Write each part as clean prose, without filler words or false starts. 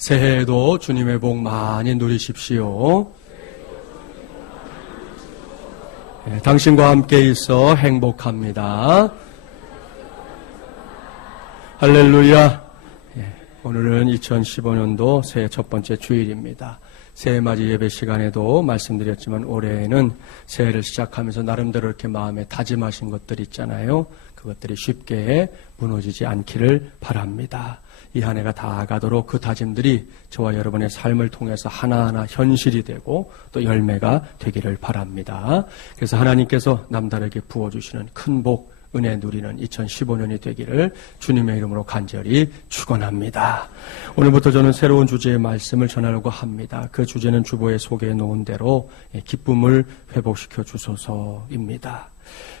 새해에도 주님의 복 많이 누리십시오. 당신과 함께 있어 행복합니다. 할렐루야. 오늘은 2015년도 새해 첫 번째 주일입니다. 새해 맞이 예배 시간에도 말씀드렸지만 올해에는 새해를 시작하면서 나름대로 이렇게 마음에 다짐하신 것들 있잖아요. 그것들이 쉽게 무너지지 않기를 바랍니다. 이 한 해가 다 가도록 그 다짐들이 저와 여러분의 삶을 통해서 하나하나 현실이 되고 또 열매가 되기를 바랍니다. 그래서 하나님께서 남다르게 부어주시는 큰 복, 은혜 누리는 2015년이 되기를 주님의 이름으로 간절히 축원합니다. 오늘부터 저는 새로운 주제의 말씀을 전하려고 합니다. 그 주제는 주보에 소개해 놓은 대로 기쁨을 회복시켜 주소서입니다.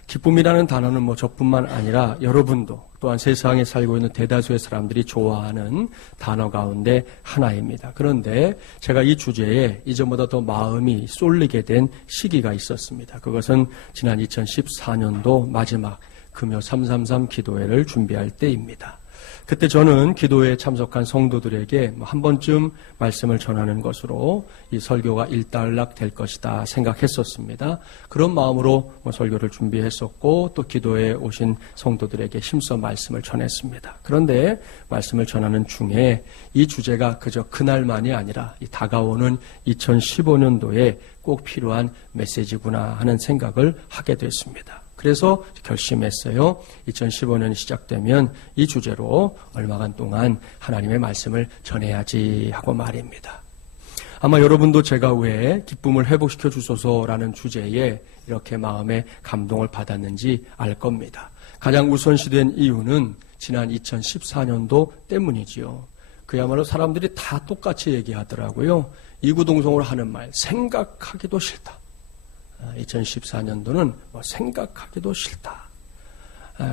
기쁨이라는 단어는 저뿐만 아니라 여러분도 또한 세상에 살고 있는 대다수의 사람들이 좋아하는 단어 가운데 하나입니다. 그런데 제가 이 주제에 이전보다 더 마음이 쏠리게 된 시기가 있었습니다. 그것은 지난 2014년도 마지막 금요 333 기도회를 준비할 때입니다. 그때 저는 기도회에 참석한 성도들에게 한 번쯤 말씀을 전하는 것으로 이 설교가 일단락 될 것이다 생각했었습니다. 그런 마음으로 설교를 준비했었고 또 기도회에 오신 성도들에게 힘써 말씀을 전했습니다. 그런데 말씀을 전하는 중에 이 주제가 그저 그날만이 아니라 이 다가오는 2015년도에 꼭 필요한 메시지구나 하는 생각을 하게 됐습니다. 그래서 결심했어요. 2015년이 시작되면 이 주제로 얼마간 동안 하나님의 말씀을 전해야지 하고 말입니다. 아마 여러분도 제가 왜 기쁨을 회복시켜 주소서라는 주제에 이렇게 마음에 감동을 받았는지 알 겁니다. 가장 우선시된 이유는 지난 2014년도 때문이지요. 그야말로 사람들이 다 똑같이 얘기하더라고요. 이구동성으로 하는 말, 생각하기도 싫다. 2014년도는 생각하기도 싫다.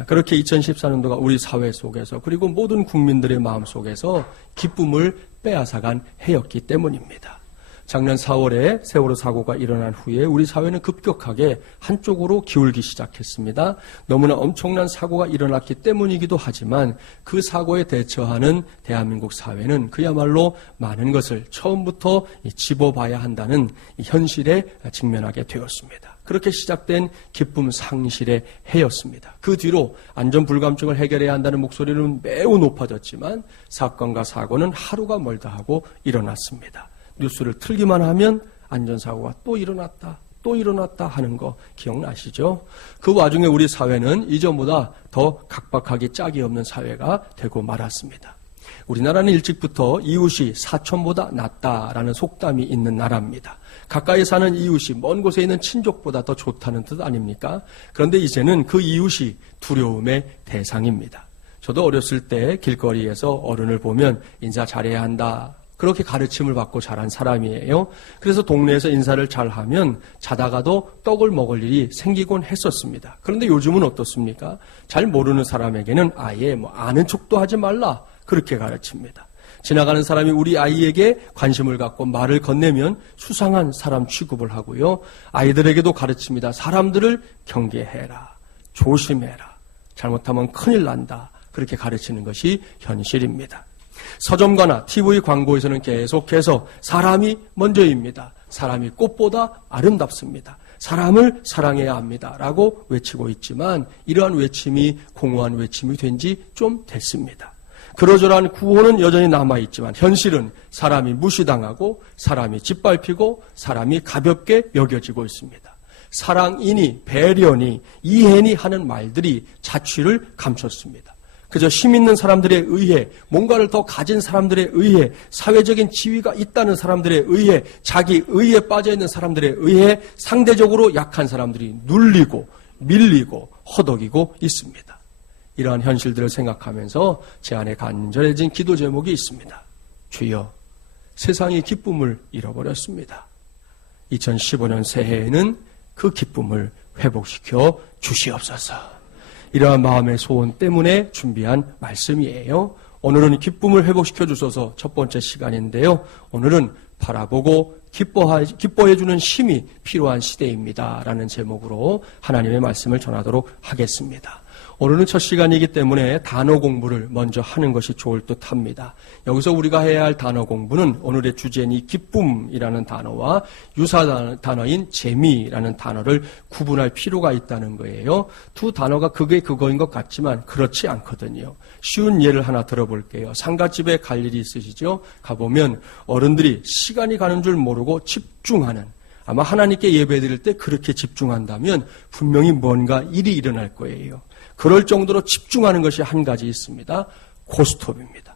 그렇게 2014년도가 우리 사회 속에서 그리고 모든 국민들의 마음 속에서 기쁨을 빼앗아간 해였기 때문입니다. 작년 4월에 세월호 사고가 일어난 후에 우리 사회는 급격하게 한쪽으로 기울기 시작했습니다. 너무나 엄청난 사고가 일어났기 때문이기도 하지만 그 사고에 대처하는 대한민국 사회는 그야말로 많은 것을 처음부터 집어봐야 한다는 현실에 직면하게 되었습니다. 그렇게 시작된 기쁨 상실의 해였습니다. 그 뒤로 안전불감증을 해결해야 한다는 목소리는 매우 높아졌지만 사건과 사고는 하루가 멀다 하고 일어났습니다. 뉴스를 틀기만 하면 안전사고가 또 일어났다 하는 거 기억나시죠? 그 와중에 우리 사회는 이전보다 더 각박하기 짝이 없는 사회가 되고 말았습니다. 우리나라는 일찍부터 이웃이 사촌보다 낫다라는 속담이 있는 나라입니다. 가까이 사는 이웃이 먼 곳에 있는 친족보다 더 좋다는 뜻 아닙니까? 그런데 이제는 그 이웃이 두려움의 대상입니다. 저도 어렸을 때 길거리에서 어른을 보면 인사 잘해야 한다. 그렇게 가르침을 받고 자란 사람이에요. 그래서 동네에서 인사를 잘하면 자다가도 떡을 먹을 일이 생기곤 했었습니다. 그런데 요즘은 어떻습니까? 잘 모르는 사람에게는 아예 아는 척도 하지 말라 그렇게 가르칩니다. 지나가는 사람이 우리 아이에게 관심을 갖고 말을 건네면 수상한 사람 취급을 하고요. 아이들에게도 가르칩니다. 사람들을 경계해라. 조심해라. 잘못하면 큰일 난다. 그렇게 가르치는 것이 현실입니다. 서점가나 TV 광고에서는 계속해서 사람이 먼저입니다. 사람이 꽃보다 아름답습니다. 사람을 사랑해야 합니다. 라고 외치고 있지만 이러한 외침이 공허한 외침이 된 지 좀 됐습니다. 그러저러한 구호는 여전히 남아있지만 현실은 사람이 무시당하고 사람이 짓밟히고 사람이 가볍게 여겨지고 있습니다. 사랑이니 배려니 이해니 하는 말들이 자취를 감췄습니다. 그저 힘 있는 사람들에 의해 뭔가를 더 가진 사람들에 의해 사회적인 지위가 있다는 사람들에 의해 자기 의에 빠져있는 사람들에 의해 상대적으로 약한 사람들이 눌리고 밀리고 허덕이고 있습니다. 이러한 현실들을 생각하면서 제 안에 간절해진 기도 제목이 있습니다. 주여, 세상이 기쁨을 잃어버렸습니다. 2015년 새해에는 그 기쁨을 회복시켜 주시옵소서. 이러한 마음의 소원 때문에 준비한 말씀이에요. 오늘은 기쁨을 회복시켜 주셔서 첫 번째 시간인데요. 오늘은 바라보고 기뻐해주는 힘이 필요한 시대입니다. 라는 제목으로 하나님의 말씀을 전하도록 하겠습니다. 오늘은 첫 시간이기 때문에 단어 공부를 먼저 하는 것이 좋을 듯합니다. 여기서 우리가 해야 할 단어 공부는 오늘의 주제인 이 기쁨이라는 단어와 유사 단어인 재미라는 단어를 구분할 필요가 있다는 거예요. 두 단어가 그게 그거인 것 같지만 그렇지 않거든요. 쉬운 예를 하나 들어볼게요. 상가집에 갈 일이 있으시죠? 가보면 어른들이 시간이 가는 줄 모르고 집중하는, 아마 하나님께 예배드릴 때 그렇게 집중한다면 분명히 뭔가 일이 일어날 거예요. 그럴 정도로 집중하는 것이 한 가지 있습니다. 고스톱입니다.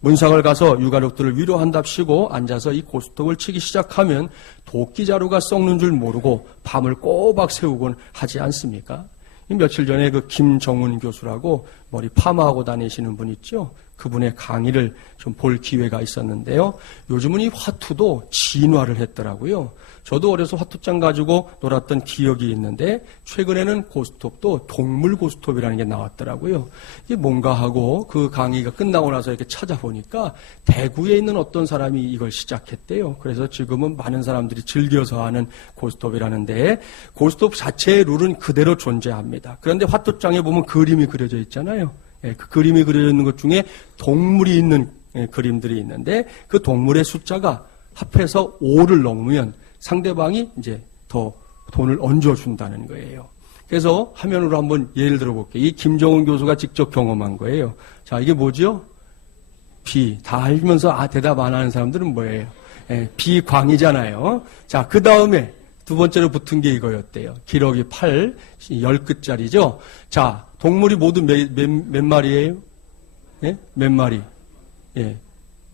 문상을 가서 유가족들을 위로한답시고 앉아서 이 고스톱을 치기 시작하면 도끼자루가 썩는 줄 모르고 밤을 꼬박 새우곤 하지 않습니까? 며칠 전에 그 김정훈 교수라고 머리 파마하고 다니시는 분 있죠? 그분의 강의를 좀 볼 기회가 있었는데요. 요즘은 이 화투도 진화를 했더라고요. 저도 어려서 화투장 가지고 놀았던 기억이 있는데 최근에는 고스톱도 동물 고스톱이라는 게 나왔더라고요. 이게 뭔가 하고 그 강의가 끝나고 나서 이렇게 찾아보니까 대구에 있는 어떤 사람이 이걸 시작했대요. 그래서 지금은 많은 사람들이 즐겨서 하는 고스톱이라는데 고스톱 자체의 룰은 그대로 존재합니다. 그런데 화투장에 보면 그림이 그려져 있잖아요. 그 그림이 그려져 있는 것 중에 동물이 있는 그림들이 있는데 그 동물의 숫자가 합해서 5를 넘으면 상대방이 이제 더 돈을 얹어준다는 거예요. 그래서 화면으로 한번 예를 들어볼게요. 이 김정훈 교수가 직접 경험한 거예요. 자, 이게 뭐죠? 비. 다 알면서 대답 안 하는 사람들은 뭐예요? 비광이잖아요. 자, 그 다음에 두 번째로 붙은 게 이거였대요. 기러기 8, 10끝짜리죠. 자, 동물이 모두 몇 마리예요? 예? 몇 마리? 예.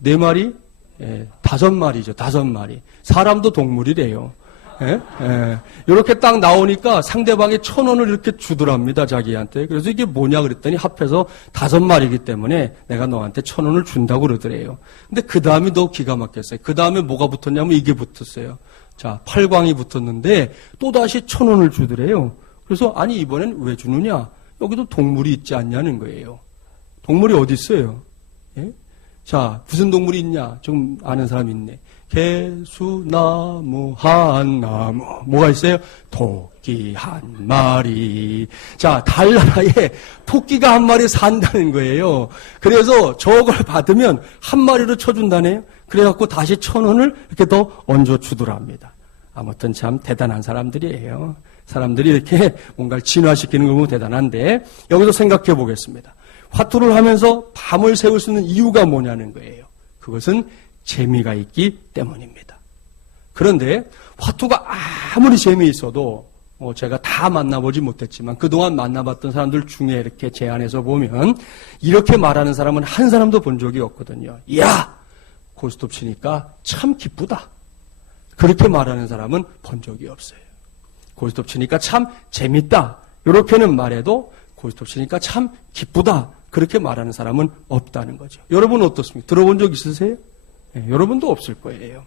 4마리? 예. 5마리죠. 5마리. 사람도 동물이래요. 예? 예. 이렇게 딱 나오니까 상대방이 1,000원을 이렇게 주더랍니다. 자기한테. 그래서 이게 뭐냐 그랬더니 합해서 5마리이기 때문에 내가 너한테 1,000원을 준다고 그러더래요. 근데 그 다음이 더 기가 막혔어요. 그 다음에 뭐가 붙었냐면 이게 붙었어요. 자, 8광이 붙었는데 또다시 1,000원을 주더래요. 그래서 아니 이번엔 왜 주느냐? 여기도 동물이 있지 않냐는 거예요. 동물이 어디 있어요? 예? 자, 무슨 동물이 있냐? 좀 아는 사람 있네. 개수나무 한 나무. 뭐가 있어요? 토끼 한 마리. 자, 달나라에 토끼가 한 마리 산다는 거예요. 그래서 저걸 받으면 한 마리로 쳐준다네요. 그래갖고 다시 1,000원을 이렇게 더 얹어주더랍니다. 아무튼 참 대단한 사람들이에요. 사람들이 이렇게 뭔가를 진화시키는 거 보면 대단한데 여기서 생각해 보겠습니다. 화투를 하면서 밤을 새울 수 있는 이유가 뭐냐는 거예요. 그것은 재미가 있기 때문입니다. 그런데 화투가 아무리 재미있어도 제가 다 만나보지 못했지만 그동안 만나봤던 사람들 중에 이렇게 제안해서 보면 이렇게 말하는 사람은 한 사람도 본 적이 없거든요. 야! 고스톱 치니까 참 기쁘다. 그렇게 말하는 사람은 본 적이 없어요. 고스톱 치니까 참 재밌다. 이렇게는 말해도 고스톱 치니까 참 기쁘다. 그렇게 말하는 사람은 없다는 거죠. 여러분 어떻습니까? 들어본 적 있으세요? 네, 여러분도 없을 거예요.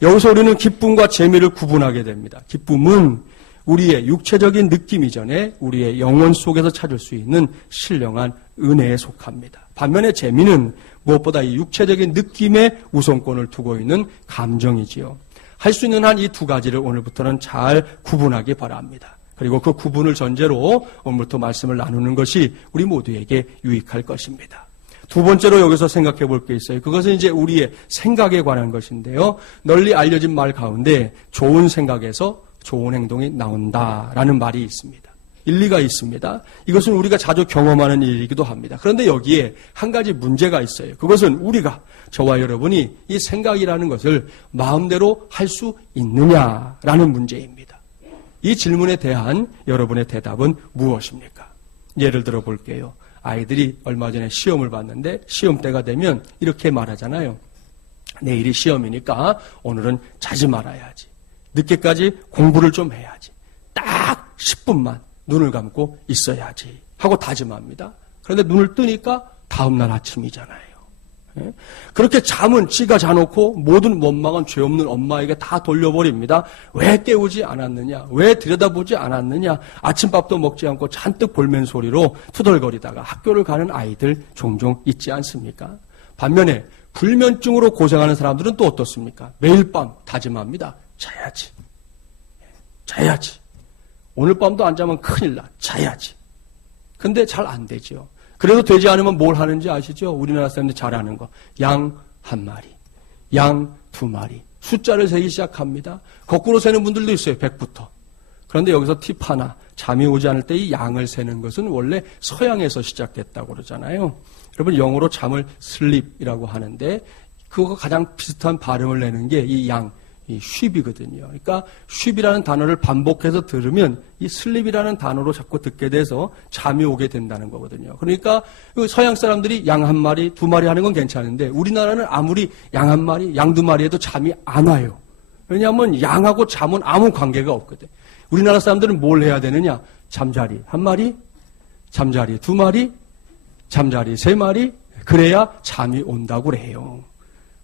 여기서 우리는 기쁨과 재미를 구분하게 됩니다. 기쁨은 우리의 육체적인 느낌 이전에 우리의 영혼 속에서 찾을 수 있는 신령한 은혜에 속합니다. 반면에 재미는 무엇보다 이 육체적인 느낌에 우선권을 두고 있는 감정이지요. 할 수 있는 한 이 두 가지를 오늘부터는 잘 구분하기 바랍니다. 그리고 그 구분을 전제로 오늘부터 말씀을 나누는 것이 우리 모두에게 유익할 것입니다. 두 번째로 여기서 생각해 볼 게 있어요. 그것은 이제 우리의 생각에 관한 것인데요. 널리 알려진 말 가운데 좋은 생각에서 좋은 행동이 나온다라는 말이 있습니다. 일리가 있습니다. 이것은 우리가 자주 경험하는 일이기도 합니다. 그런데 여기에 한 가지 문제가 있어요. 그것은 우리가, 저와 여러분이 이 생각이라는 것을 마음대로 할 수 있느냐라는 문제입니다. 이 질문에 대한 여러분의 대답은 무엇입니까? 예를 들어 볼게요. 아이들이 얼마 전에 시험을 봤는데 시험 때가 되면 이렇게 말하잖아요. 내일이 시험이니까 오늘은 자지 말아야지. 늦게까지 공부를 좀 해야지. 딱 10분만 눈을 감고 있어야지 하고 다짐합니다. 그런데 눈을 뜨니까 다음날 아침이잖아요. 그렇게 잠은 지가 자놓고 모든 원망은 죄 없는 엄마에게 다 돌려버립니다. 왜 깨우지 않았느냐? 왜 들여다보지 않았느냐? 아침밥도 먹지 않고 잔뜩 볼멘 소리로 투덜거리다가 학교를 가는 아이들 종종 있지 않습니까? 반면에 불면증으로 고생하는 사람들은 또 어떻습니까? 매일 밤 다짐합니다. 자야지. 자야지. 오늘 밤도 안 자면 큰일 나. 자야지. 근데 잘 안 되죠. 그래도 되지 않으면 뭘 하는지 아시죠? 우리나라 사람들이 잘하는 거. 양 1마리, 양 2마리. 숫자를 세기 시작합니다. 거꾸로 세는 분들도 있어요. 100부터. 그런데 여기서 팁 하나. 잠이 오지 않을 때 이 양을 세는 것은 원래 서양에서 시작됐다고 그러잖아요. 여러분 영어로 잠을 sleep이라고 하는데 그거 가장 비슷한 발음을 내는 게 이 양, 이 sheep이거든요. 그러니까 sheep이라는 단어를 반복해서 들으면 이 sleep이라는 단어로 자꾸 듣게 돼서 잠이 오게 된다는 거거든요. 그러니까 그 서양 사람들이 양 1마리, 2마리 하는 건 괜찮은데 우리나라는 아무리 양 1마리, 양 2마리 해도 잠이 안 와요. 왜냐하면 양하고 잠은 아무 관계가 없거든. 우리나라 사람들은 뭘 해야 되느냐? 잠자리 1마리, 잠자리 2마리, 잠자리 3마리, 그래야 잠이 온다고 그래요.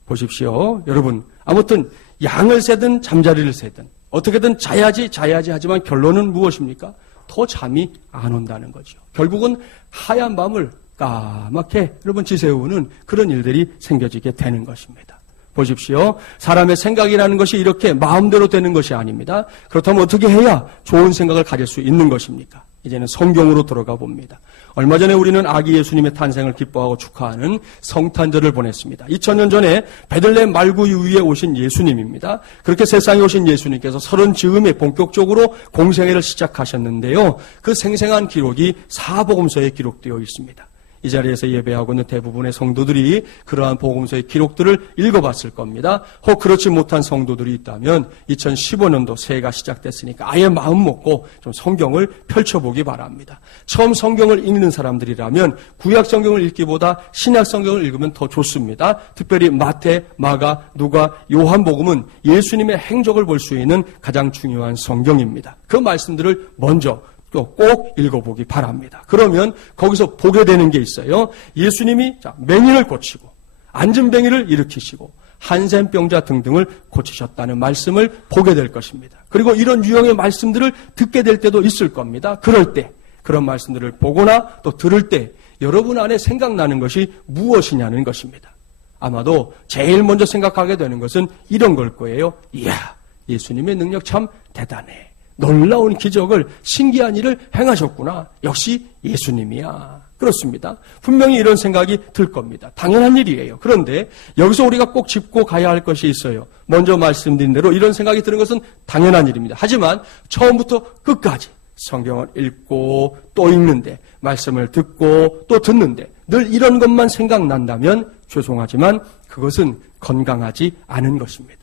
보십시오. 여러분, 아무튼 양을 세든 잠자리를 세든 어떻게든 자야지 하지만 결론은 무엇입니까? 더 잠이 안 온다는 거죠. 결국은 하얀 밤을 까맣게 여러분 지새우는 그런 일들이 생겨지게 되는 것입니다. 보십시오. 사람의 생각이라는 것이 이렇게 마음대로 되는 것이 아닙니다. 그렇다면 어떻게 해야 좋은 생각을 가질 수 있는 것입니까? 이제는 성경으로 들어가 봅니다. 얼마 전에 우리는 아기 예수님의 탄생을 기뻐하고 축하하는 성탄절을 보냈습니다. 2000년 전에 베들레헴 말구 위에 오신 예수님입니다. 그렇게 세상에 오신 예수님께서 30 즈음에 본격적으로 공생애를 시작하셨는데요. 그 생생한 기록이 사복음서에 기록되어 있습니다. 이 자리에서 예배하고 있는 대부분의 성도들이 그러한 복음서의 기록들을 읽어봤을 겁니다. 혹 그렇지 못한 성도들이 있다면 2015년도 새해가 시작됐으니까 아예 마음 먹고 좀 성경을 펼쳐보기 바랍니다. 처음 성경을 읽는 사람들이라면 구약 성경을 읽기보다 신약 성경을 읽으면 더 좋습니다. 특별히 마태, 마가, 누가, 요한복음은 예수님의 행적을 볼 수 있는 가장 중요한 성경입니다. 그 말씀들을 먼저 또 꼭 읽어보기 바랍니다. 그러면 거기서 보게 되는 게 있어요. 예수님이 맹인을 고치고 안진뱅이를 일으키시고 한센병자 등등을 고치셨다는 말씀을 보게 될 것입니다. 그리고 이런 유형의 말씀들을 듣게 될 때도 있을 겁니다. 그럴 때 그런 말씀들을 보거나 또 들을 때 여러분 안에 생각나는 것이 무엇이냐는 것입니다. 아마도 제일 먼저 생각하게 되는 것은 이런 걸 거예요. 이야, 예수님의 능력 참 대단해. 놀라운 기적을, 신기한 일을 행하셨구나. 역시 예수님이야. 그렇습니다. 분명히 이런 생각이 들 겁니다. 당연한 일이에요. 그런데 여기서 우리가 꼭 짚고 가야 할 것이 있어요. 먼저 말씀드린 대로 이런 생각이 드는 것은 당연한 일입니다. 하지만 처음부터 끝까지 성경을 읽고 또 읽는데, 말씀을 듣고 또 듣는데 늘 이런 것만 생각난다면 죄송하지만 그것은 건강하지 않은 것입니다.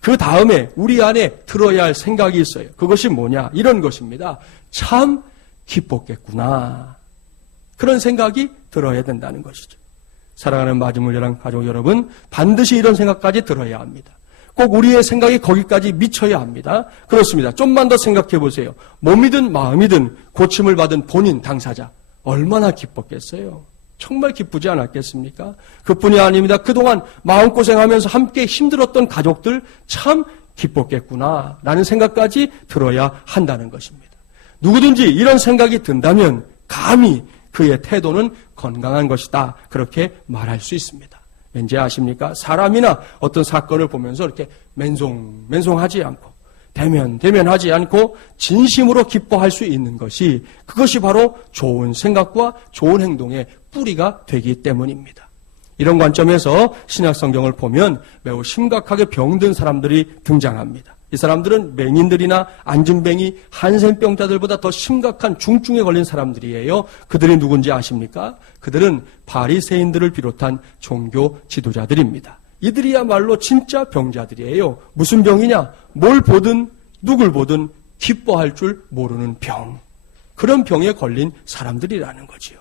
그 다음에 우리 안에 들어야 할 생각이 있어요. 그것이 뭐냐? 이런 것입니다. 참 기뻤겠구나. 그런 생각이 들어야 된다는 것이죠. 사랑하는 마지못이란 가족 여러분, 반드시 이런 생각까지 들어야 합니다. 꼭 우리의 생각이 거기까지 미쳐야 합니다. 그렇습니다. 좀만 더 생각해 보세요. 몸이든 마음이든 고침을 받은 본인 당사자 얼마나 기뻤겠어요? 정말 기쁘지 않았겠습니까? 그뿐이 아닙니다. 그동안 마음고생하면서 함께 힘들었던 가족들 참 기뻤겠구나 라는 생각까지 들어야 한다는 것입니다. 누구든지 이런 생각이 든다면 감히 그의 태도는 건강한 것이다. 그렇게 말할 수 있습니다. 왠지 아십니까? 사람이나 어떤 사건을 보면서 이렇게 맨송하지 않고 대면하지 않고 진심으로 기뻐할 수 있는 것이, 그것이 바로 좋은 생각과 좋은 행동의 뿌리가 되기 때문입니다. 이런 관점에서 신약 성경을 보면 매우 심각하게 병든 사람들이 등장합니다. 이 사람들은 맹인들이나 안진뱅이, 한센병자들보다 더 심각한 중증에 걸린 사람들이에요. 그들이 누군지 아십니까? 그들은 바리새인들을 비롯한 종교 지도자들입니다. 이들이야말로 진짜 병자들이에요. 무슨 병이냐? 뭘 보든 누굴 보든 기뻐할 줄 모르는 병. 그런 병에 걸린 사람들이라는 거지요.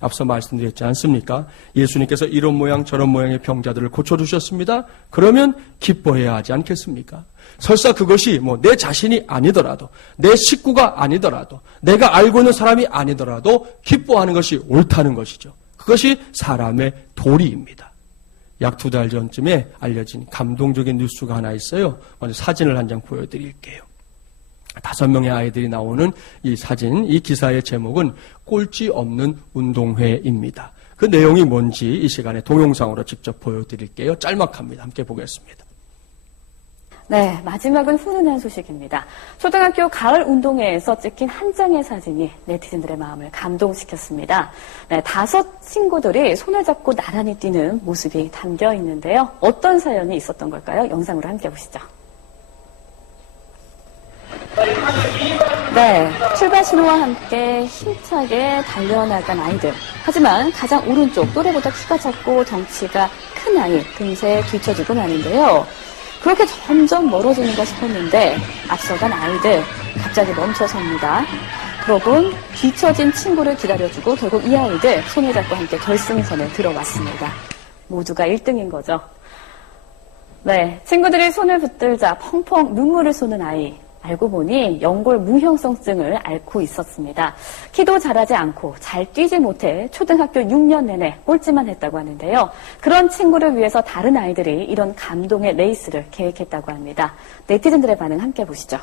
앞서 말씀드렸지 않습니까? 예수님께서 이런 모양 저런 모양의 병자들을 고쳐주셨습니다. 그러면 기뻐해야 하지 않겠습니까? 설사 그것이 내 자신이 아니더라도, 내 식구가 아니더라도, 내가 알고 있는 사람이 아니더라도 기뻐하는 것이 옳다는 것이죠. 그것이 사람의 도리입니다. 약 2달 전쯤에 알려진 감동적인 뉴스가 하나 있어요. 먼저 사진을 한 장 보여드릴게요. 5명의 아이들이 나오는 이 사진, 이 기사의 제목은 꼴찌 없는 운동회입니다. 그 내용이 뭔지 이 시간에 동영상으로 직접 보여드릴게요. 짤막합니다. 함께 보겠습니다. 네, 마지막은 훈훈한 소식입니다. 초등학교 가을 운동회에서 찍힌 한 장의 사진이 네티즌들의 마음을 감동시켰습니다. 네, 5 친구들이 손을 잡고 나란히 뛰는 모습이 담겨 있는데요. 어떤 사연이 있었던 걸까요? 영상으로 함께 보시죠. 네, 출발 신호와 함께 힘차게 달려나간 아이들. 하지만 가장 오른쪽 또래보다 키가 작고 덩치가 큰 아이 금세 뒤처지고 마는데요. 그렇게 점점 멀어지는가 싶었는데 앞서간 아이들 갑자기 멈춰섭니다. 그러곤 뒤처진 친구를 기다려주고 결국 이 아이들 손을 잡고 함께 결승선에 들어왔습니다. 모두가 1등인 거죠. 네, 친구들이 손을 붙들자 펑펑 눈물을 쏘는 아이. 알고 보니 연골 무형성증을 앓고 있었습니다. 키도 자라지 않고 잘 뛰지 못해 초등학교 6년 내내 꼴찌만 했다고 하는데요. 그런 친구를 위해서 다른 아이들이 이런 감동의 레이스를 계획했다고 합니다. 네티즌들의 반응 함께 보시죠.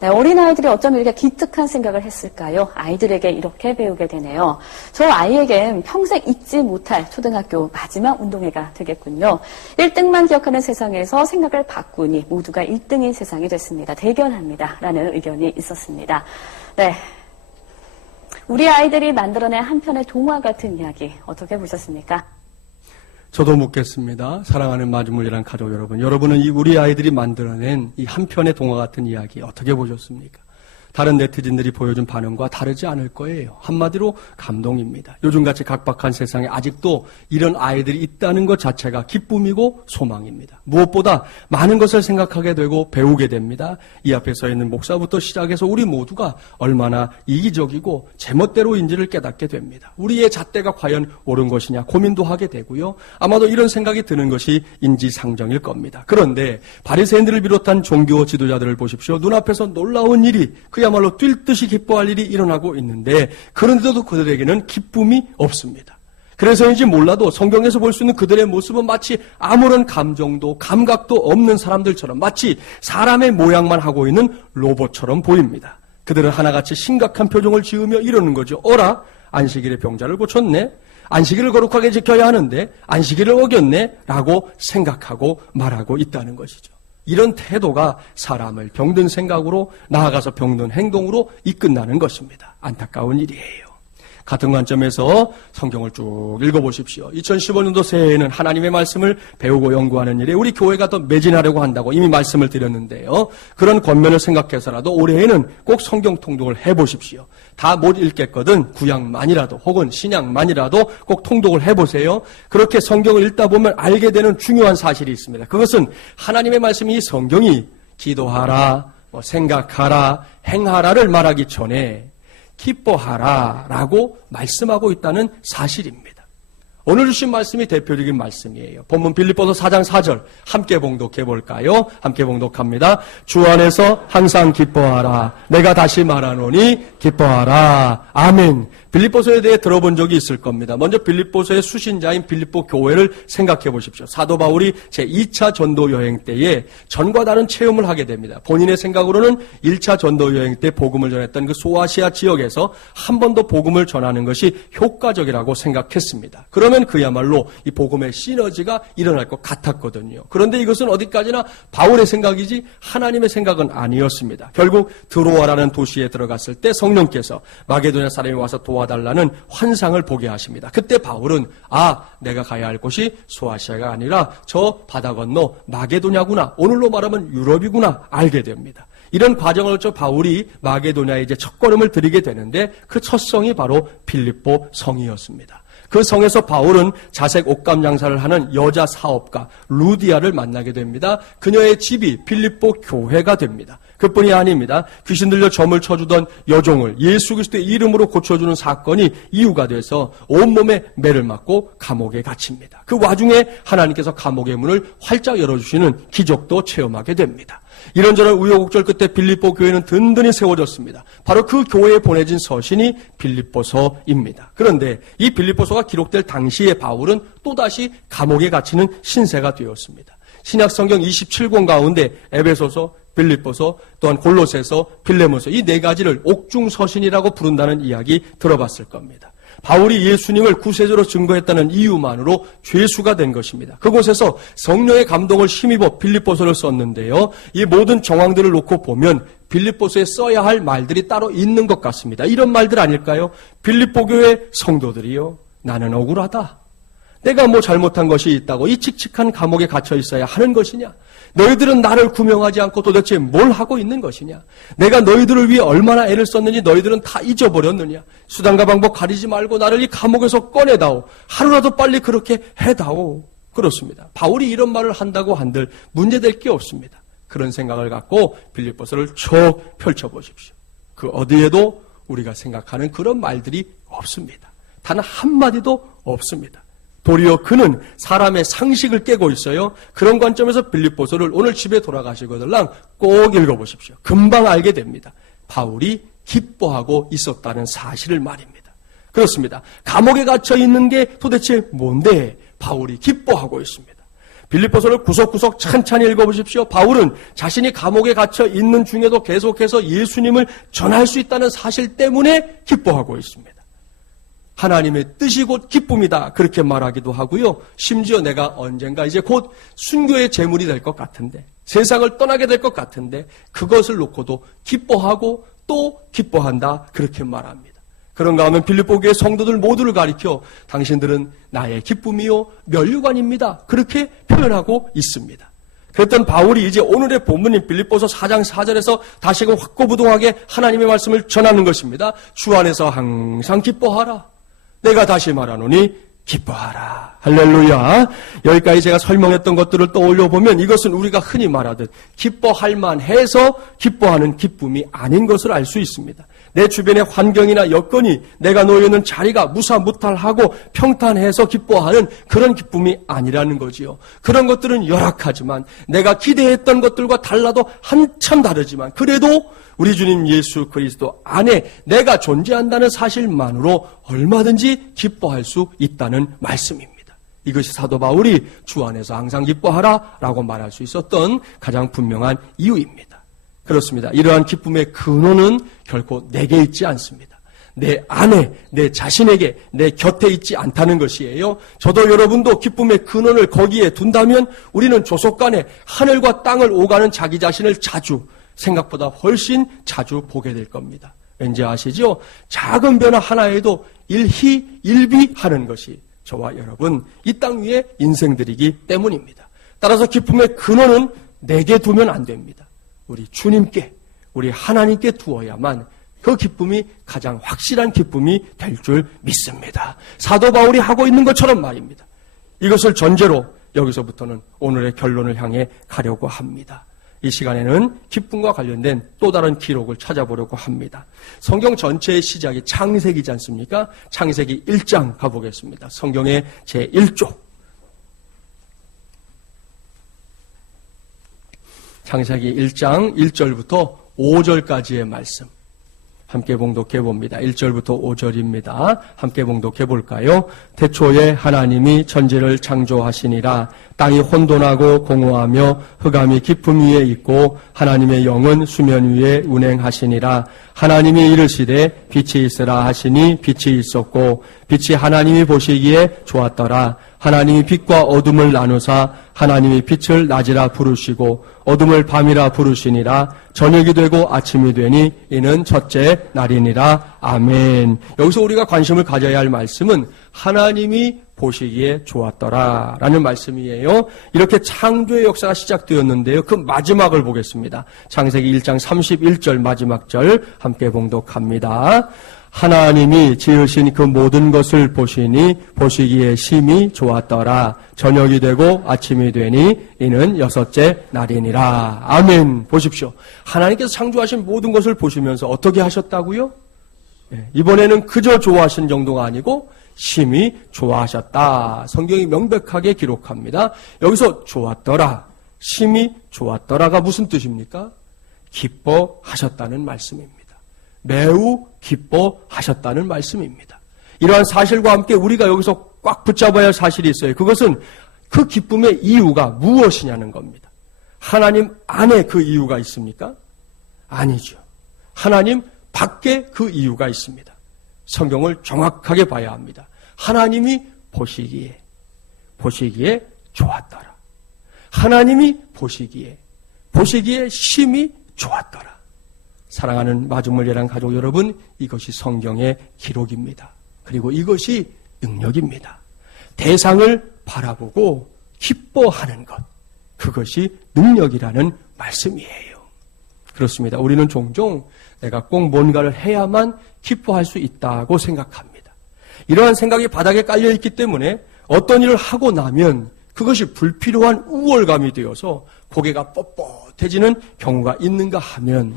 네, 어린아이들이 어쩜 이렇게 기특한 생각을 했을까요? 아이들에게 이렇게 배우게 되네요. 저 아이에겐 평생 잊지 못할 초등학교 마지막 운동회가 되겠군요. 1등만 기억하는 세상에서 생각을 바꾸니 모두가 1등인 세상이 됐습니다. 대견합니다. 라는 의견이 있었습니다. 네, 우리 아이들이 만들어낸 한편의 동화 같은 이야기 어떻게 보셨습니까? 저도 묻겠습니다. 사랑하는 마주물리란 가족 여러분. 여러분은 이 우리 아이들이 만들어낸 이 한편의 동화 같은 이야기 어떻게 보셨습니까? 다른 네티즌들이 보여준 반응과 다르지 않을 거예요. 한마디로 감동입니다. 요즘같이 각박한 세상에 아직도 이런 아이들이 있다는 것 자체가 기쁨이고 소망입니다. 무엇보다 많은 것을 생각하게 되고 배우게 됩니다. 이 앞에 서 있는 목사부터 시작해서 우리 모두가 얼마나 이기적이고 제멋대로인지를 깨닫게 됩니다. 우리의 잣대가 과연 옳은 것이냐 고민도 하게 되고요. 아마도 이런 생각이 드는 것이 인지상정일 겁니다. 그런데 바리새인들을 비롯한 종교 지도자들을 보십시오. 눈앞에서 놀라운 일이 그야말로 뛸 듯이 기뻐할 일이 일어나고 있는데 그런데도 그들에게는 기쁨이 없습니다. 그래서인지 몰라도 성경에서 볼 수 있는 그들의 모습은 마치 아무런 감정도 감각도 없는 사람들처럼 마치 사람의 모양만 하고 있는 로봇처럼 보입니다. 그들은 하나같이 심각한 표정을 지으며 이러는 거죠. 어라? 안식일에 병자를 고쳤네? 안식일을 거룩하게 지켜야 하는데 안식일을 어겼네? 라고 생각하고 말하고 있다는 것이죠. 이런 태도가 사람을 병든 생각으로 나아가서 병든 행동으로 이끈다는 것입니다. 안타까운 일이에요. 같은 관점에서 성경을 쭉 읽어보십시오. 2015년도 새해에는 하나님의 말씀을 배우고 연구하는 일에 우리 교회가 더 매진하려고 한다고 이미 말씀을 드렸는데요. 그런 권면을 생각해서라도 올해에는 꼭 성경 통독을 해보십시오. 다 못 읽겠거든 구약만이라도 혹은 신약만이라도 꼭 통독을 해보세요. 그렇게 성경을 읽다 보면 알게 되는 중요한 사실이 있습니다. 그것은 하나님의 말씀이 성경이 기도하라, 생각하라, 행하라를 말하기 전에 기뻐하라 라고 말씀하고 있다는 사실입니다. 오늘 주신 말씀이 대표적인 말씀이에요. 본문 빌립보서 4장 4절 함께 봉독해 볼까요? 함께 봉독합니다. 주 안에서 항상 기뻐하라. 내가 다시 말하노니 기뻐하라. 아멘. 빌립보서에 대해 들어본 적이 있을 겁니다. 먼저 빌립보서의 수신자인 빌립보 교회를 생각해 보십시오. 사도 바울이 제2차 전도 여행 때에 전과 다른 체험을 하게 됩니다. 본인의 생각으로는 1차 전도 여행 때 복음을 전했던 그 소아시아 지역에서 한 번 더 복음을 전하는 것이 효과적이라고 생각했습니다. 그러면 그야말로 이 복음의 시너지가 일어날 것 같았거든요. 그런데 이것은 어디까지나 바울의 생각이지 하나님의 생각은 아니었습니다. 결국 드로아라는 도시에 들어갔을 때 성령께서 마게도냐 사람이 와서 도와달라는 환상을 보게 하십니다. 그때 바울은 내가 가야 할 곳이 소아시아가 아니라 저 바다 건너 마게도냐구나. 오늘로 말하면 유럽이구나 알게 됩니다. 이런 과정을 거쳐 바울이 마게도냐에 이제 첫걸음을 들이게 되는데 그 첫 성이 바로 빌립보 성이었습니다. 그 성에서 바울은 자색 옷감 장사를 하는 여자 사업가 루디아를 만나게 됩니다. 그녀의 집이 빌립보 교회가 됩니다. 그뿐이 아닙니다. 귀신 들려 점을 쳐주던 여종을 예수 그리스도의 이름으로 고쳐주는 사건이 이유가 돼서 온몸에 매를 맞고 감옥에 갇힙니다. 그 와중에 하나님께서 감옥의 문을 활짝 열어주시는 기적도 체험하게 됩니다. 이런저런 우여곡절 끝에 빌립보 교회는 든든히 세워졌습니다. 바로 그 교회에 보내진 서신이 빌립보서입니다. 그런데 이 빌립보서가 기록될 당시에 바울은 또다시 감옥에 갇히는 신세가 되었습니다. 신약성경 27권 가운데 에베소서, 빌립보서, 또한 골로새서, 빌레몬서 이 네 가지를 옥중서신이라고 부른다는 이야기 들어봤을 겁니다. 바울이 예수님을 구세주로 증거했다는 이유만으로 죄수가 된 것입니다. 그곳에서 성령의 감동을 힘입어 빌립보서를 썼는데요. 이 모든 정황들을 놓고 보면 빌립보서에 써야 할 말들이 따로 있는 것 같습니다. 이런 말들 아닐까요? 빌립보 교회 성도들이요, 나는 억울하다. 내가 뭐 잘못한 것이 있다고 이 칙칙한 감옥에 갇혀 있어야 하는 것이냐? 너희들은 나를 구명하지 않고 도대체 뭘 하고 있는 것이냐? 내가 너희들을 위해 얼마나 애를 썼는지 너희들은 다 잊어버렸느냐? 수단과 방법 가리지 말고 나를 이 감옥에서 꺼내다오. 하루라도 빨리 그렇게 해다오. 그렇습니다. 바울이 이런 말을 한다고 한들 문제될 게 없습니다. 그런 생각을 갖고 빌립보서를 쭉 펼쳐보십시오. 그 어디에도 우리가 생각하는 그런 말들이 없습니다. 단 한마디도 없습니다. 도리어 그는 사람의 상식을 깨고 있어요. 그런 관점에서 빌립보서를 오늘 집에 돌아가시거들랑 꼭 읽어보십시오. 금방 알게 됩니다. 바울이 기뻐하고 있었다는 사실을 말입니다. 그렇습니다. 감옥에 갇혀 있는 게 도대체 뭔데 바울이 기뻐하고 있습니다. 빌립보서를 구석구석 찬찬히 읽어보십시오. 바울은 자신이 감옥에 갇혀 있는 중에도 계속해서 예수님을 전할 수 있다는 사실 때문에 기뻐하고 있습니다. 하나님의 뜻이 곧 기쁨이다. 그렇게 말하기도 하고요. 심지어 내가 언젠가 이제 곧 순교의 제물이 될 것 같은데, 세상을 떠나게 될 것 같은데 그것을 놓고도 기뻐하고 또 기뻐한다. 그렇게 말합니다. 그런가 하면 빌립보 교회 성도들 모두를 가리켜 당신들은 나의 기쁨이요 면류관입니다. 그렇게 표현하고 있습니다. 그랬던 바울이 이제 오늘의 본문인 빌립보서 4장 4절에서 다시금 확고부동하게 하나님의 말씀을 전하는 것입니다. 주 안에서 항상 기뻐하라. 내가 다시 말하노니 기뻐하라. 할렐루야. 여기까지 제가 설명했던 것들을 떠올려 보면 이것은 우리가 흔히 말하듯 기뻐할 만해서 기뻐하는 기쁨이 아닌 것을 알 수 있습니다. 내 주변의 환경이나 여건이 내가 놓여 있는 자리가 무사무탈하고 평탄해서 기뻐하는 그런 기쁨이 아니라는 거지요. 그런 것들은 열악하지만 내가 기대했던 것들과 달라도 한참 다르지만 그래도 우리 주님 예수 그리스도 안에 내가 존재한다는 사실만으로 얼마든지 기뻐할 수 있다는 말씀입니다. 이것이 사도 바울이 주 안에서 항상 기뻐하라 라고 말할 수 있었던 가장 분명한 이유입니다. 그렇습니다. 이러한 기쁨의 근원은 결코 내게 있지 않습니다. 내 안에, 내 자신에게, 내 곁에 있지 않다는 것이에요. 저도 여러분도 기쁨의 근원을 거기에 둔다면 우리는 조속간에 하늘과 땅을 오가는 자기 자신을 자주, 생각보다 훨씬 자주 보게 될 겁니다. 왠지 아시죠? 작은 변화 하나에도 일희일비하는 것이 저와 여러분 이 땅 위의 인생들이기 때문입니다. 따라서 기쁨의 근원은 내게 두면 안 됩니다. 우리 주님께, 우리 하나님께 두어야만 그 기쁨이 가장 확실한 기쁨이 될 줄 믿습니다. 사도 바울이 하고 있는 것처럼 말입니다. 이것을 전제로 여기서부터는 오늘의 결론을 향해 가려고 합니다. 이 시간에는 기쁨과 관련된 또 다른 기록을 찾아보려고 합니다. 성경 전체의 시작이 창세기지 않습니까? 창세기 1장 가보겠습니다. 성경의 제1조. 창세기 1장 1절부터 5절까지의 말씀. 함께 봉독해 봅니다. 1절부터 5절입니다. 함께 봉독해 볼까요? 태초에 하나님이 천지를 창조하시니라. 땅이 혼돈하고 공허하며 흑암이 깊음 위에 있고 하나님의 영은 수면 위에 운행하시니라. 하나님이 이르시되 빛이 있으라 하시니 빛이 있었고 빛이 하나님이 보시기에 좋았더라. 하나님이 빛과 어둠을 나누사 하나님이 빛을 낮이라 부르시고 어둠을 밤이라 부르시니라. 저녁이 되고 아침이 되니 이는 첫째 날이니라. 아멘. 여기서 우리가 관심을 가져야 할 말씀은 하나님이 보시기에 좋았더라 라는 말씀이에요. 이렇게 창조의 역사가 시작되었는데요. 그 마지막을 보겠습니다. 창세기 1장 31절 마지막 절 함께 봉독합니다. 하나님이 지으신 그 모든 것을 보시니 보시기에 심히 좋았더라. 저녁이 되고 아침이 되니 이는 여섯째 날이니라. 아멘. 보십시오. 하나님께서 창조하신 모든 것을 보시면서 어떻게 하셨다고요? 이번에는 그저 좋아하신 정도가 아니고 심히 좋아하셨다. 성경이 명백하게 기록합니다. 여기서 좋았더라, 심히 좋았더라가 무슨 뜻입니까? 기뻐하셨다는 말씀입니다. 매우 기뻐하셨다는 말씀입니다. 이러한 사실과 함께 우리가 여기서 꽉 붙잡아야 할 사실이 있어요. 그것은 그 기쁨의 이유가 무엇이냐는 겁니다. 하나님 안에 그 이유가 있습니까? 아니죠. 하나님 밖에 그 이유가 있습니다. 성경을 정확하게 봐야 합니다. 하나님이 보시기에 좋았더라. 하나님이 보시기에 심히 좋았더라. 사랑하는 마중물예랑 가족 여러분, 이것이 성경의 기록입니다. 그리고 이것이 능력입니다. 대상을 바라보고 기뻐하는 것, 그것이 능력이라는 말씀이에요. 그렇습니다. 우리는 종종 내가 꼭 뭔가를 해야만 기뻐할 수 있다고 생각합니다. 이러한 생각이 바닥에 깔려있기 때문에 어떤 일을 하고 나면 그것이 불필요한 우월감이 되어서 고개가 뻣뻣해지는 경우가 있는가 하면,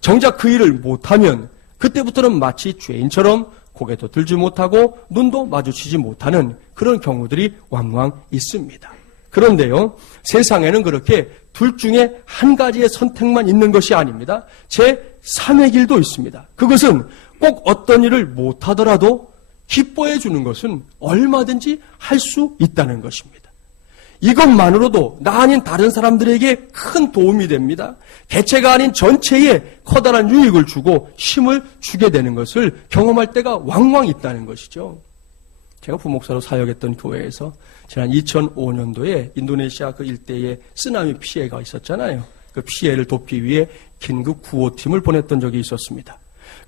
정작 그 일을 못하면 그때부터는 마치 죄인처럼 고개도 들지 못하고 눈도 마주치지 못하는 그런 경우들이 왕왕 있습니다. 그런데요, 세상에는 그렇게 둘 중에 한 가지의 선택만 있는 것이 아닙니다. 제3의 길도 있습니다. 그것은 꼭 어떤 일을 못하더라도 기뻐해 주는 것은 얼마든지 할 수 있다는 것입니다. 이것만으로도 나 아닌 다른 사람들에게 큰 도움이 됩니다. 개체가 아닌 전체에 커다란 유익을 주고 힘을 주게 되는 것을 경험할 때가 왕왕 있다는 것이죠. 제가 부목사로 사역했던 교회에서 지난 2005년도에 인도네시아 그 일대에 쓰나미 피해가 있었잖아요. 그 피해를 돕기 위해 긴급 구호팀을 보냈던 적이 있었습니다.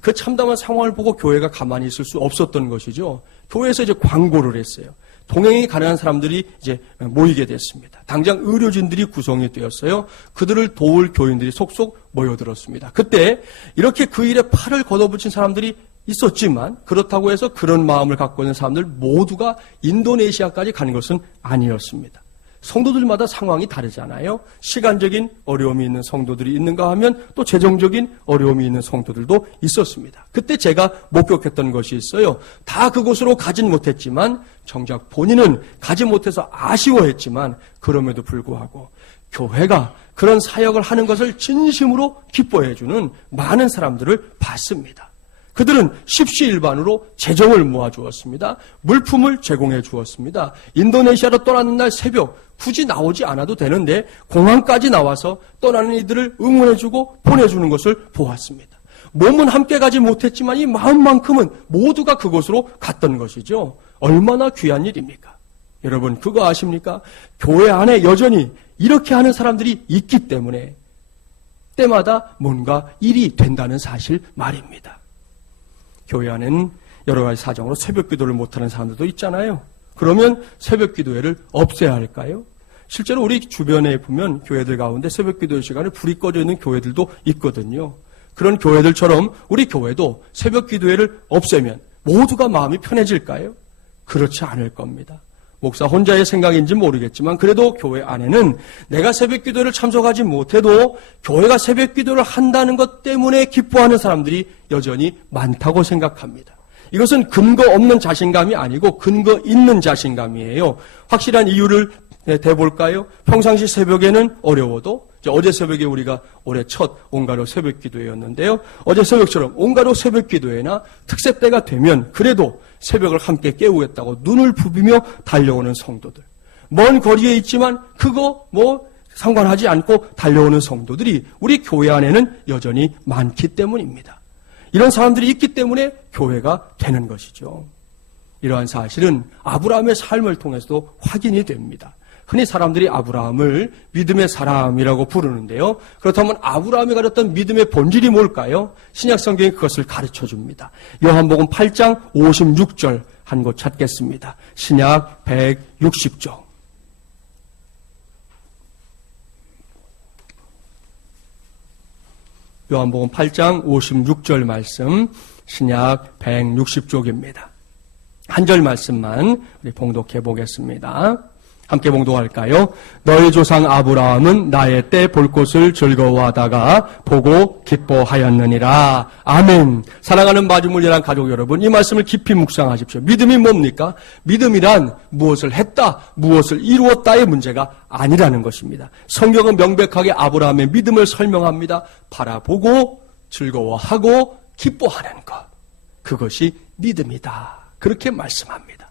그 참담한 상황을 보고 교회가 가만히 있을 수 없었던 것이죠. 교회에서 이제 광고를 했어요. 동행이 가능한 사람들이 이제 모이게 됐습니다. 당장 의료진들이 구성이 되었어요. 그들을 도울 교인들이 속속 모여들었습니다. 그때 이렇게 그 일에 팔을 걷어붙인 사람들이 있었지만, 그렇다고 해서 그런 마음을 갖고 있는 사람들 모두가 인도네시아까지 가는 것은 아니었습니다. 성도들마다 상황이 다르잖아요. 시간적인 어려움이 있는 성도들이 있는가 하면 또 재정적인 어려움이 있는 성도들도 있었습니다. 그때 제가 목격했던 것이 있어요. 다 그곳으로 가진 못했지만 정작 본인은 가지 못해서 아쉬워했지만, 그럼에도 불구하고 교회가 그런 사역을 하는 것을 진심으로 기뻐해주는 많은 사람들을 봤습니다. 그들은 십시일반으로 재정을 모아주었습니다. 물품을 제공해 주었습니다. 인도네시아로 떠나는 날 새벽 굳이 나오지 않아도 되는데 공항까지 나와서 떠나는 이들을 응원해주고 보내주는 것을 보았습니다. 몸은 함께 가지 못했지만 이 마음만큼은 모두가 그곳으로 갔던 것이죠. 얼마나 귀한 일입니까? 여러분, 그거 아십니까? 교회 안에 여전히 이렇게 하는 사람들이 있기 때문에 때마다 뭔가 일이 된다는 사실 말입니다. 교회 안에는 여러 가지 사정으로 새벽 기도를 못하는 사람들도 있잖아요. 그러면 새벽 기도회를 없애야 할까요? 실제로 우리 주변에 보면 교회들 가운데 새벽 기도회 시간에 불이 꺼져 있는 교회들도 있거든요. 그런 교회들처럼 우리 교회도 새벽 기도회를 없애면 모두가 마음이 편해질까요? 그렇지 않을 겁니다. 목사 혼자의 생각인지 모르겠지만 그래도 교회 안에는 내가 새벽 기도를 참석하지 못해도 교회가 새벽 기도를 한다는 것 때문에 기뻐하는 사람들이 여전히 많다고 생각합니다. 이것은 근거 없는 자신감이 아니고 근거 있는 자신감이에요. 확실한 이유를 대볼까요? 평상시 새벽에는 어려워도, 어제 새벽에 우리가 올해 첫 온가족 새벽 기도회였는데요. 어제 새벽처럼 온가족 새벽 기도회나 특세 때가 되면 그래도 새벽을 함께 깨우겠다고 눈을 부비며 달려오는 성도들. 먼 거리에 있지만 그거 상관하지 않고 달려오는 성도들이 우리 교회 안에는 여전히 많기 때문입니다. 이런 사람들이 있기 때문에 교회가 되는 것이죠. 이러한 사실은 아브라함의 삶을 통해서도 확인이 됩니다. 흔히 사람들이 아브라함을 믿음의 사람이라고 부르는데요. 그렇다면 아브라함이 가졌던 믿음의 본질이 뭘까요? 신약 성경이 그것을 가르쳐 줍니다. 요한복음 8장 56절 한 곳 찾겠습니다. 신약 160쪽. 요한복음 8장 56절 말씀, 신약 160쪽입니다. 한 절 말씀만 우리 봉독해 보겠습니다. 함께 봉독할까요? 너희 조상 아브라함은 나의 때 볼 것을 즐거워하다가 보고 기뻐하였느니라. 아멘. 사랑하는 마중물예랑 가족 여러분, 이 말씀을 깊이 묵상하십시오. 믿음이 뭡니까? 믿음이란 무엇을 했다, 무엇을 이루었다의 문제가 아니라는 것입니다. 성경은 명백하게 아브라함의 믿음을 설명합니다. 바라보고 즐거워하고 기뻐하는 것. 그것이 믿음이다. 그렇게 말씀합니다.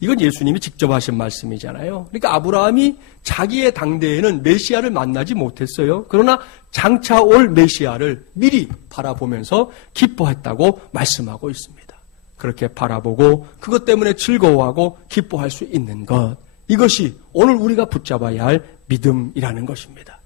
이건 예수님이 직접 하신 말씀이잖아요. 그러니까 아브라함이 자기의 당대에는 메시아를 만나지 못했어요. 그러나 장차 올 메시아를 미리 바라보면서 기뻐했다고 말씀하고 있습니다. 그렇게 바라보고 그것 때문에 즐거워하고 기뻐할 수 있는 것. 이것이 오늘 우리가 붙잡아야 할 믿음이라는 것입니다.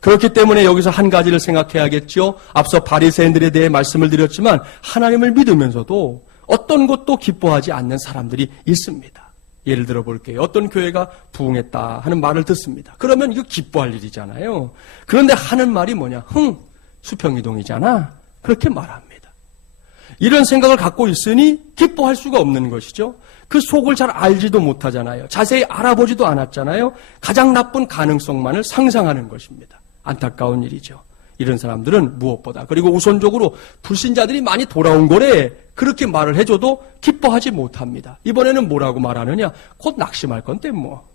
그렇기 때문에 여기서 한 가지를 생각해야겠죠. 앞서 바리새인들에 대해 말씀을 드렸지만 하나님을 믿으면서도 어떤 것도 기뻐하지 않는 사람들이 있습니다. 예를 들어 볼게요. 어떤 교회가 부흥했다 하는 말을 듣습니다. 그러면 이거 기뻐할 일이잖아요. 그런데 하는 말이 뭐냐? 수평이동이잖아. 그렇게 말합니다. 이런 생각을 갖고 있으니 기뻐할 수가 없는 것이죠. 그 속을 잘 알지도 못하잖아요. 자세히 알아보지도 않았잖아요. 가장 나쁜 가능성만을 상상하는 것입니다. 안타까운 일이죠. 이런 사람들은 무엇보다 그리고 우선적으로 불신자들이 많이 돌아온 거래 그렇게 말을 해줘도 기뻐하지 못합니다. 이번에는 뭐라고 말하느냐? 곧 낙심할 건데 뭐.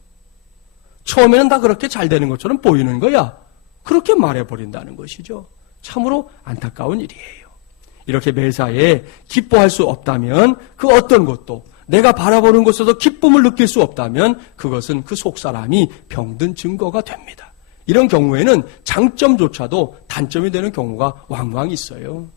처음에는 다 그렇게 잘 되는 것처럼 보이는 거야. 그렇게 말해버린다는 것이죠. 참으로 안타까운 일이에요. 이렇게 매사에 기뻐할 수 없다면 그 어떤 것도 내가 바라보는 것에서 기쁨을 느낄 수 없다면 그것은 그 속사람이 병든 증거가 됩니다. 이런 경우에는 장점조차도 단점이 되는 경우가 왕왕 있어요.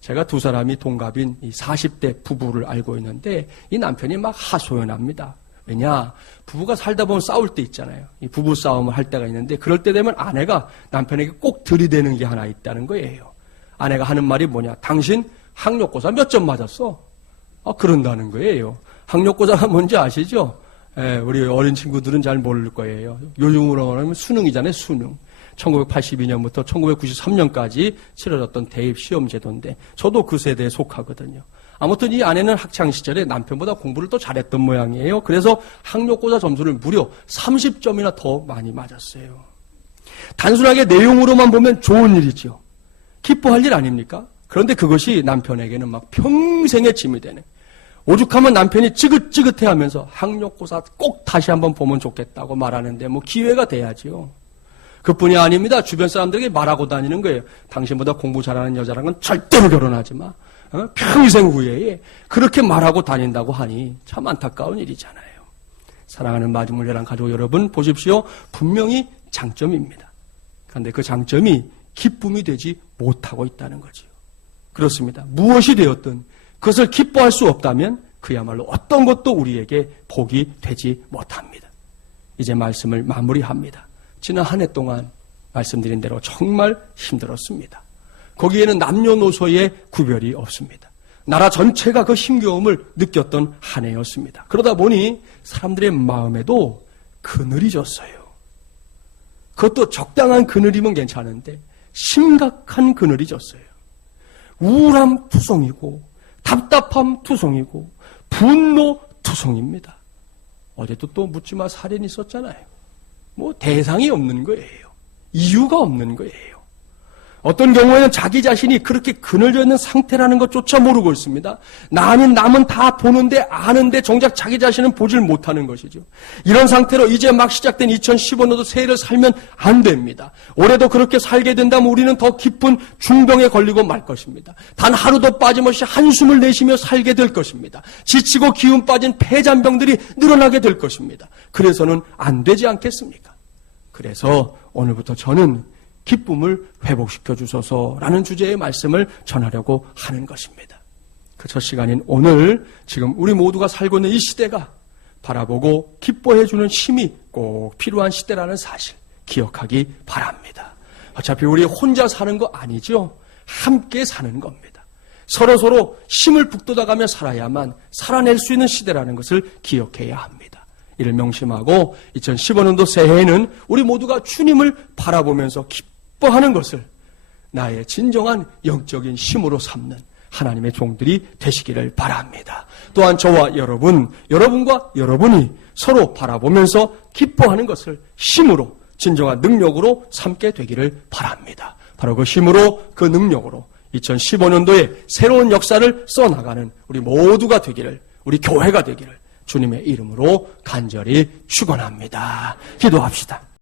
제가 두 사람이 동갑인 이 40대 부부를 알고 있는데 이 남편이 막 하소연합니다. 왜냐? 부부가 살다 보면 싸울 때 있잖아요. 이 부부 싸움을 할 때가 있는데 그럴 때 되면 아내가 남편에게 꼭 들이대는 게 하나 있다는 거예요. 아내가 하는 말이 뭐냐? 당신 학력고사 몇 점 맞았어? 그런다는 거예요. 학력고사가 뭔지 아시죠? 우리 어린 친구들은 잘 모를 거예요. 요즘으로 말하면 수능이잖아요, 수능. 1982년부터 1993년까지 치러졌던 대입시험 제도인데, 저도 그 세대에 속하거든요. 아무튼 이 아내는 학창시절에 남편보다 공부를 더 잘했던 모양이에요. 그래서 학력고사 점수를 무려 30점이나 더 많이 맞았어요. 단순하게 내용으로만 보면 좋은 일이죠. 기뻐할 일 아닙니까? 그런데 그것이 남편에게는 막 평생의 짐이 되는. 오죽하면 남편이 찌긋찌긋해 하면서 학력고사 꼭 다시 한번 보면 좋겠다고 말하는데 뭐 기회가 돼야지요. 그뿐이 아닙니다. 주변 사람들에게 말하고 다니는 거예요. 당신보다 공부 잘하는 여자랑은 절대로 결혼하지 마. 평생 후에 그렇게 말하고 다닌다고 하니 참 안타까운 일이잖아요. 사랑하는 마지못이란 가족 여러분 보십시오. 분명히 장점입니다. 그런데 그 장점이 기쁨이 되지 못하고 있다는 거죠. 그렇습니다. 무엇이 되었든 그것을 기뻐할 수 없다면 그야말로 어떤 것도 우리에게 복이 되지 못합니다. 이제 말씀을 마무리합니다. 지난 한 해 동안 말씀드린 대로 정말 힘들었습니다. 거기에는 남녀노소의 구별이 없습니다. 나라 전체가 그 힘겨움을 느꼈던 한 해였습니다. 그러다 보니 사람들의 마음에도 그늘이 졌어요. 그것도 적당한 그늘이면 괜찮은데 심각한 그늘이 졌어요. 우울함 투성이고 답답함 투성이고 분노 투성입니다. 어제도 또 묻지마 살인이 있었잖아요. 뭐 대상이 없는 거예요. 이유가 없는 거예요. 어떤 경우에는 자기 자신이 그렇게 그늘져 있는 상태라는 것조차 모르고 있습니다. 나 아닌 남은 다 보는데 아는데 정작 자기 자신은 보질 못하는 것이죠. 이런 상태로 이제 막 시작된 2015년도 새해를 살면 안 됩니다. 올해도 그렇게 살게 된다면 우리는 더 깊은 중병에 걸리고 말 것입니다. 단 하루도 빠짐없이 한숨을 내쉬며 살게 될 것입니다. 지치고 기운 빠진 폐잔병들이 늘어나게 될 것입니다. 그래서는 안 되지 않겠습니까? 그래서 오늘부터 저는 기쁨을 회복시켜 주소서라는 주제의 말씀을 전하려고 하는 것입니다. 그 첫 시간인 오늘 지금 우리 모두가 살고 있는 이 시대가 바라보고 기뻐해 주는 힘이 꼭 필요한 시대라는 사실 기억하기 바랍니다. 어차피 우리 혼자 사는 거 아니죠. 함께 사는 겁니다. 서로서로 힘을 북돋아가며 살아야만 살아낼 수 있는 시대라는 것을 기억해야 합니다. 이를 명심하고 2015년도 새해에는 우리 모두가 주님을 바라보면서 기뻐하는 것을 나의 진정한 영적인 힘으로 삼는 하나님의 종들이 되시기를 바랍니다. 또한 저와 여러분, 여러분과 여러분이 서로 바라보면서 기뻐하는 것을 힘으로 진정한 능력으로 삼게 되기를 바랍니다. 바로 그 힘으로 그 능력으로 2015년도에 새로운 역사를 써나가는 우리 모두가 되기를, 우리 교회가 되기를 주님의 이름으로 간절히 축원합니다. 기도합시다.